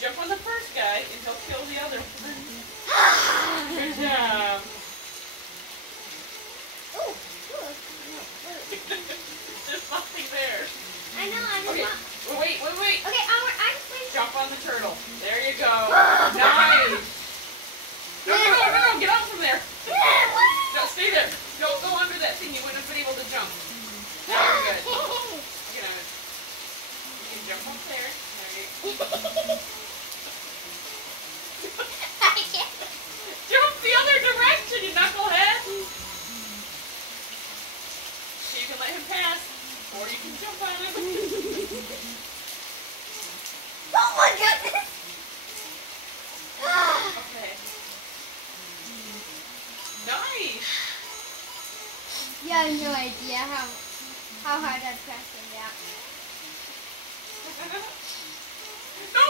jump on the first guy and he'll kill the other one. Good job. Ooh. There's nothing there. I know, I'm Okay. not. Wait. Okay, I'm waiting. Jump on the turtle. There you go. Nice. No, get out from there. No, stay there. Don't go under that thing. You wouldn't have been able to jump. Now you're good. Look at it. You can jump up there. There you go. I can't. Jump the other direction, you knucklehead. So you can let him pass, or you can jump on him. Oh my goodness! Okay. Nice. You have no idea how hard I'm pressing that. No!